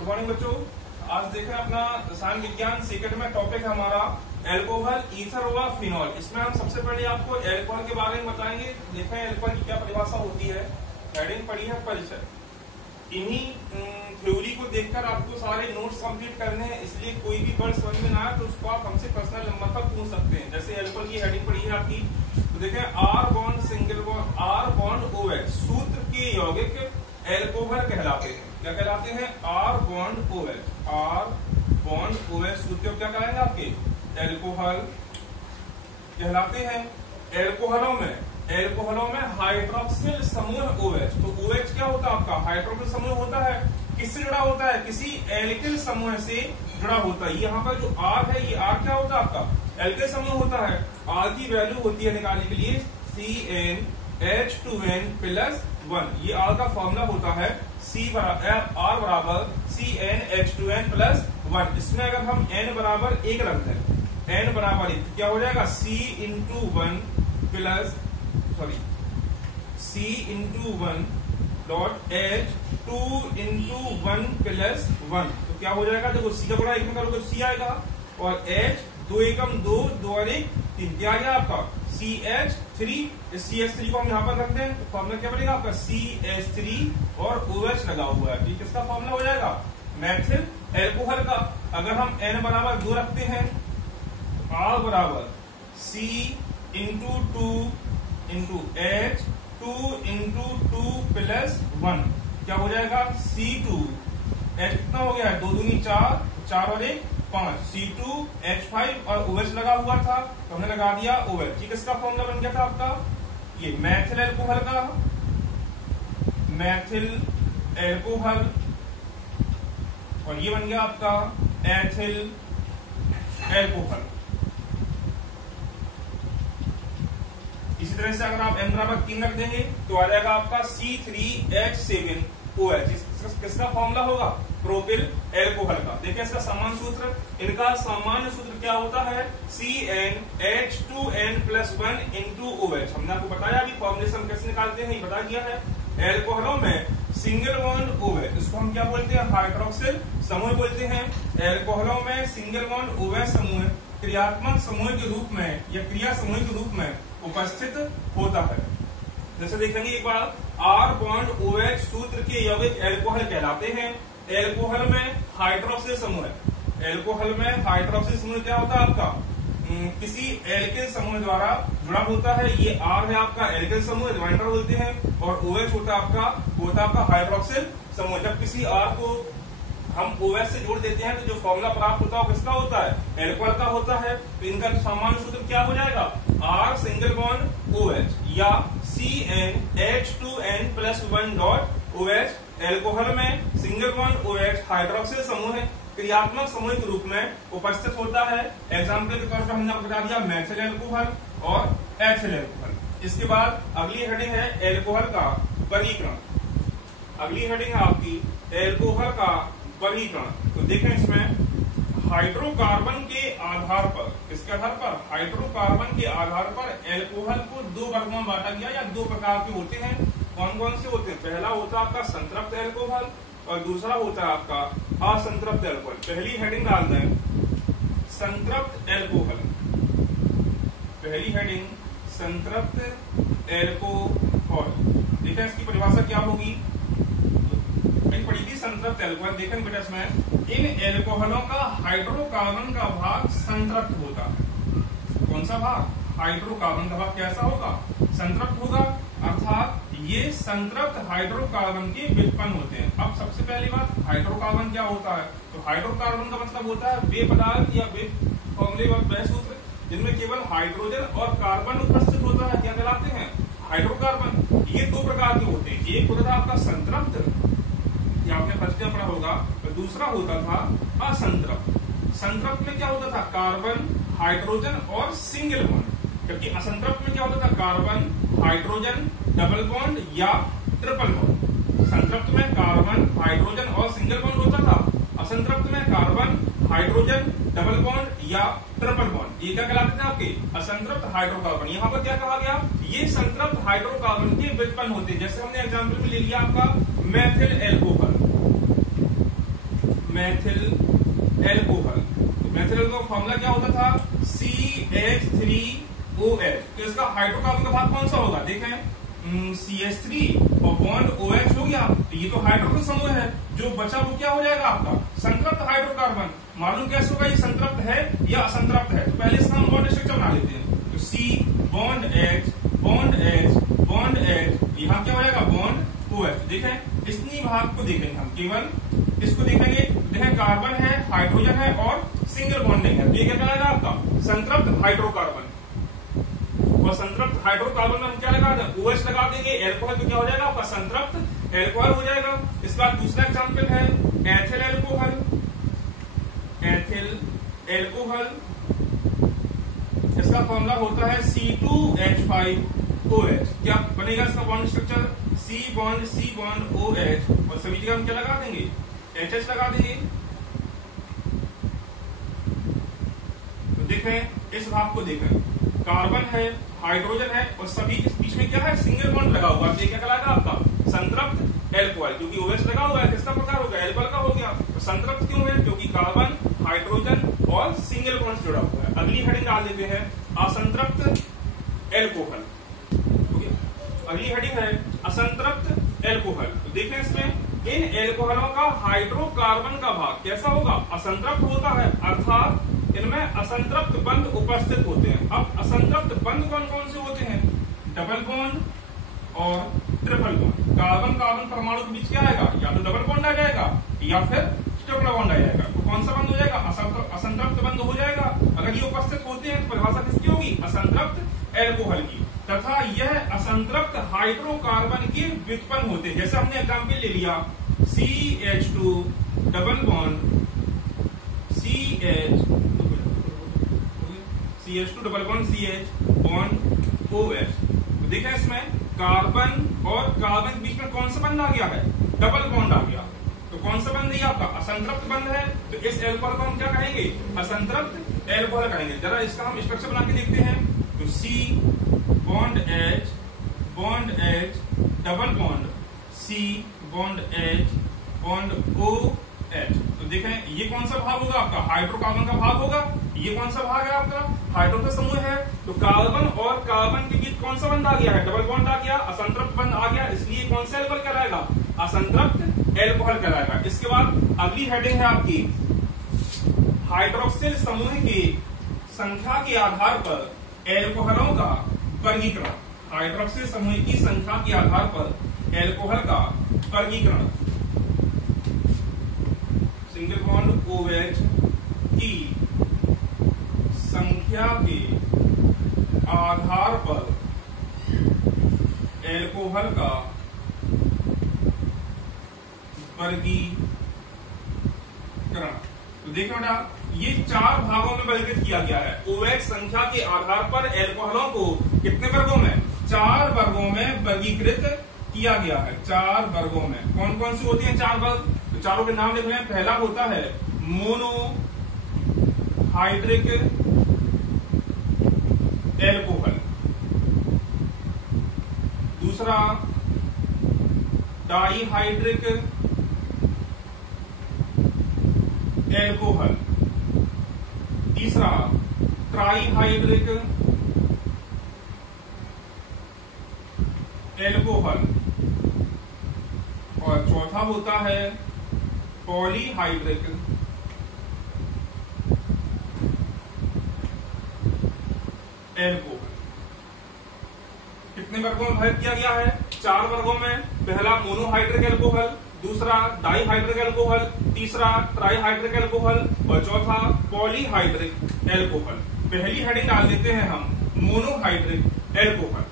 Good morning बच्चों। आज देखें अपना रसायन विज्ञान सेकंड में टॉपिक है हमारा एल्कोहल, ईथर व फिनॉल। इसमें हम सबसे पहले आपको एल्कोहल के बारे में बताएंगे। देखें एल्कोहल की क्या परिभाषा होती है। हेडिंग पड़ी है परिचय। इन्हीं थ्योरी को देखकर आपको सारे नोट्स कंप्लीट करने हैं, इसलिए कोई भी वर्ड समझ में ना आए तो उसको आप हमसे पर्सनल नंबर पर पूछ सकते हैं। जैसे एल्कोहल की हेडिंग पड़ी है आपकी, तो देखें R bond single bond, R bond OH सूत्र के यौगिक एल्कोहल कहलाते हैं। क्या कहलाते हैं? R bond OH, R bond OH सूत्र क्या कहेंगे आपके? एल्कोहल कहलाते हैं। एल्कोहलों में हाइड्रोक्सिल समूह OH, तो OH क्या होता है आपका? हाइड्रोक्सिल समूह होता है। किससे जुड़ा होता है? किसी एल्किल समूह से जुड़ा होता है। यहाँ पर जो R है, ये R क्या होता है आपका? एल्किल समूह होता है। R की वैल्यू होती है निकालने के लिए CnH2n+1। ये R का फॉर्मूला होता है R बराबर CnH2n+1। इसमें अगर हम n बराबर 1 रख दें, n बराबर 1 क्या हो जाएगा? C×1 dot H 2×1+1। तो क्या हो जाएगा? देखो C का गुणा 1 में करोगे तो C आएगा, और H 2 एकम 2, 2 और 1 3, क्या आ गया आपका? CH3। इस CH3 को हम यहाँ पर रखते हैं तो फॉर्मूला क्या बनेगा आपका? CH3 और OH लगा हुआ है। ठीक, इसका फॉर्मूला हो जाएगा मैथिल एल्कोहल का। अगर हम n बराबर 2 रखते हैं तो R बराबर C×2 2×2+1 क्या हो जाएगा? C2 H कितना हो गया? 2 दूनी 4, 4 और 1 5, C2H5 और OH लगा हुआ था तो हमने लगा दिया OH। ठीक, इसका फॉर्मूला बन गया था आपका ये मैथिल एल्कोहल का, मैथिल एल्कोहल, और ये बन गया आपका एथिल एल्कोहल। इसी तरह से अगर आप n बराबर 3 रख देंगे तो आ जाएगा आपका C3H7OH। किसका फॉर्मूला होगा? प्रोपिल एल्कोहल का। देखिए इसका समान सूत्र, इनका सामान्य सूत्र क्या होता है? CnH2n+1 हमने आपको बताया अभी फॉर्मुलेशन कैसे निकालते हैं, ये बता दिया है। एल्कोहलों में सिंगल बॉन्ड OH, इसको हम क्या बोलते हैं? हाइड्रोक्सिल समूह बोलते हैं। एल्कोहलों में सिंगल बॉन्ड OH समूह क्रियात्मक समूह के रूप में या क्रिया समूह के रूप में उपस्थित होता है। जैसे देखेंगे एक बार, आर बॉन्ड OH सूत्र के यौगिक एल्कोहल कहलाते हैं। एल्कोहल में हाइड्रोक्सिल समूह है। एल्कोहल में हाइड्रोक्सिल समूह क्या होता है आपका? किसी एल्किल समूह द्वारा जुड़ा होता है। ये R है आपका एल्किल समूह, रिमाइंडर बोलते हैं, और OH होता है आपका हाइड्रोक्सिल समूह। जब किसी R को हम OH से जोड़ देते हैं तो जो फॉर्मूला प्राप्त होता है वो किसका होता है? एल्कोहल का होता है। तो इनका सामान्य सूत्र क्या हो जाएगा? R सिंगल बॉन्ड OH या CnH2n+1 डॉट OH। एल्कोहल में सिंगल बॉन्ड OH हाइड्रोक्सिल समूह है, क्रियात्मक समूह के रूप में उपस्थित होता है। एग्जाम्पल के तौर पर हमने आपको बता दिया मैथिल एल्कोहल और एथिल एल्कोहल। इसके बाद अगली हेडिंग है एल्कोहल का वर्गीकरण। अगली हेडिंग है आपकी एल्कोहल का वर्गीकरण। तो देखें इसमें हाइड्रोकार्बन के आधार पर, किसके आधार पर? हाइड्रोकार्बन के आधार पर एल्कोहल को 2 वर्गों में बांटा गया, या 2 प्रकार के होते हैं। कौन कौन से होते हैं? पहला होता है आपका संतृप्त एल्कोहल और दूसरा होता है आपका असंतृप्त एल्कोहल। पहली हेडिंग डाल दें संतृप्त एल्कोहल। पहली हेडिंग संतृप्त एल्कोहल। देखिए इसकी परिभाषा क्या होगी, पड़ी थी संतृप्त एल्कोहल। देखें बेटा इसमें इन एल्कोहलों का हाइड्रोकार्बन का भाग संतृप्त होता है। कौन सा भाग? हाइड्रोकार्बन का भाग कैसा होगा? संतृप्त होगा, अर्थात ये संतृप्त हाइड्रोकार्बन के व्युत्पन्न होते हैं। अब सबसे पहली बात, हाइड्रोकार्बन क्या होता है? तो हाइड्रोकार्बन का मतलब होता है वे पदार्थ या वे फॉर्मूले व सूत्र जिनमें केवल हाइड्रोजन और कार्बन उपस्थित होता है, क्या कहलाते हैं? हाइड्रोकार्बन। ये 2 प्रकार के होते हैं। एक होता था आपका संतृप्त, ये आपने परिचय पढ़ा होगा, और दूसरा होता था असंतृप्त। संतृप्त में क्या होता था? कार्बन, हाइड्रोजन और सिंगल बॉन्ड। जबकि असंतृप्त में क्या होता था? कार्बन, हाइड्रोजन, डबल बॉन्ड या ट्रिपल बॉन्ड। संतृप्त में कार्बन, हाइड्रोजन और सिंगल बॉन्ड होता था। असंतृप्त में कार्बन, हाइड्रोजन, डबल बॉन्ड या ट्रिपल बॉन्ड। ये क्या कहलाते थे आपके? असंतृप्त हाइड्रोकार्बन। यहाँ पर क्या कहा गया? ये संतृप्त हाइड्रोकार्बन के व्युत्पन्न होते हैं। जैसे हमने एग्जाम्पल में ले लिया आपका मैथिल एल्कोहल। Methyl alcohol. तो मेथिल एल्कोहल का फॉर्मूला क्या होता था? CH3OH। तो इसका हाइड्रोकार्बन का भाग कौन सा होगा? देखें, CH3 और बॉन्ड OH हो गया, तो ये तो हाइड्रोजन समूह है, जो बचा वो क्या हो जाएगा आपका? संतृप्त हाइड्रोकार्बन। मालूम कैसे होगा ये संतृप्त है या असंतृप्त है? तो पहले इसका हम बॉन्ड स्ट्रक्चर बना लेते हैं। तो C bond H bond H bond H, यहाँ क्या हो जाएगा? Bond OH। देखें, इतनी भाग को देखेंगे हम, केवल इसको देखेंगे। देखें, कार्बन है, हाइड्रोजन है और सिंगल बॉन्डिंग है, तो ये क्या कहलाएगा आपका? संतृप्त हाइड्रोकार्बन। और संतृप्त हाइड्रोकार्बन में हम क्या लगा दें? OH लगा देंगे, एल्कोहल तो क्या हो जाएगा आपका? संतृप्त एल्कोहल हो जाएगा। इसका दूसरा एग्जांपल है एथिल एल्कोहल। एथिल एल्कोहल, इसका फॉर्मूला होता है C2H5OH। क्या बनेगा इसका bond structure? C bond OH, और सभी जगह हम क्या लगा देंगे? HH लगा देंगे। तो देखें, इस भाग को देखें, कार्बन है, हाइड्रोजन है और सभी के बीच में क्या है? सिंगल बॉन्ड लगा हुआ है। ये क्या कहलाएगा आपका? संतृप्त एल्कोहल, क्योंकि OH लगा हुआ है, किसका प्रकार हो गया? एल्कोहल का हो गया। तो संतृप्त क्यों है? क्योंकि कार्बन, हाइड्रोजन और सिंगल बॉन्ड जुड़ा हुआ है। अगली हेडिंग डाल देते हैं असंतृप्त एल्कोहल। अगली हेडिंग है असंतृप्त एल्कोहल। तो देखें, इसमें इन एल्कोहलों का हाइड्रोकार्बन का भाग कैसा होगा? असंतृप्त होता है, अर्थात इनमें असंतृप्त बंध उपस्थित होते हैं। अब असंतृप्त बंध कौन कौन से होते हैं? डबल बॉन्ड और ट्रिपल बॉन्ड। कार्बन कार्बन परमाणु के बीच क्या आएगा? या तो डबल बॉन्ड आ जाएगा या फिर ट्रिपल बॉन्ड आ जाएगा। तो कौन सा बंध हो जाएगा? असंतृप्त बंध हो जाएगा। अगर ये उपस्थित होते हैं तो परिभाषा किसकी होगी? असंतृप्त एल्कोहल की। तथा यह असंतृप्त हाइड्रोकार्बन के व्युत्पन्न होते हैं। जैसे हमने एग्जाम्पल ले लिया CH2 double bond CH2 double bond CH bond OH। तो देखा, इसमें कार्बन और कार्बन के बीच में कौन सा बंध आ गया है? डबल बॉन्ड आ गया। तो कौन सा बंध है आपका? असंतृप्त बंध है। तो इस एल्कोहल को हम क्या कहेंगे? असंतृप्त एल्कोहल कहेंगे। जरा इसका हम स्ट्रक्चर बना के देखते हैं। तो C bond H double bond C bond H bond OH। तो देखें, ये कौन सा भाग होगा आपका? हाइड्रोकार्बन का भाग होगा। ये कौन सा भाग है आपका? हाइड्रोजन समूह है। तो कार्बन और कार्बन के बीच कौन सा बंध आ गया है? डबल बॉन्ड आ गया, असंतृप्त बंध आ गया, इसलिए कौन सा एल्कोहल कहलाएगा? असंतृप्त एल्कोहल कहलाएगा। इसके बाद अगली हेडिंग है आपकी हाइड्रोक्सिल समूह की संख्या के आधार पर एल्कोहलों का वर्गीकरण। हाइड्रोक्सिल समूह की संख्या के आधार पर एल्कोहल का वर्गीकरण। सिंगल बॉन्ड OH की संख्या के आधार पर एल्कोहल का वर्गीकरण। तो देखो बेटा, ये 4 भागों में वर्गीकृत किया गया है। OH संख्या के आधार पर एल्कोहलों को कितने वर्गों में? 4 वर्गों में वर्गीकृत किया गया है। 4 वर्गों में कौन कौन सी होती हैं 4 वर्ग? तो चारों के नाम लिख रहे हैं। पहला होता है मोनो हाइड्रिक एल्कोहल, दूसरा डाईहाइड्रिक एल्कोहल, तीसरा ट्राईहाइड्रिक एल्कोहल और चौथा होता है पॉलीहाइड्रिक एल्कोहल। कितने वर्गों में विभाजित किया गया है? 4 वर्गों में। पहला मोनोहाइड्रिक एल्कोहल, दूसरा डाईहाइड्रिक एल्कोहल, तीसरा ट्राईहाइड्रिक एल्कोहल और चौथा पॉलीहाइड्रिक एल्कोहल। पहली हेडिंग डाल देते हैं हम मोनोहाइड्रिक एल्कोहल।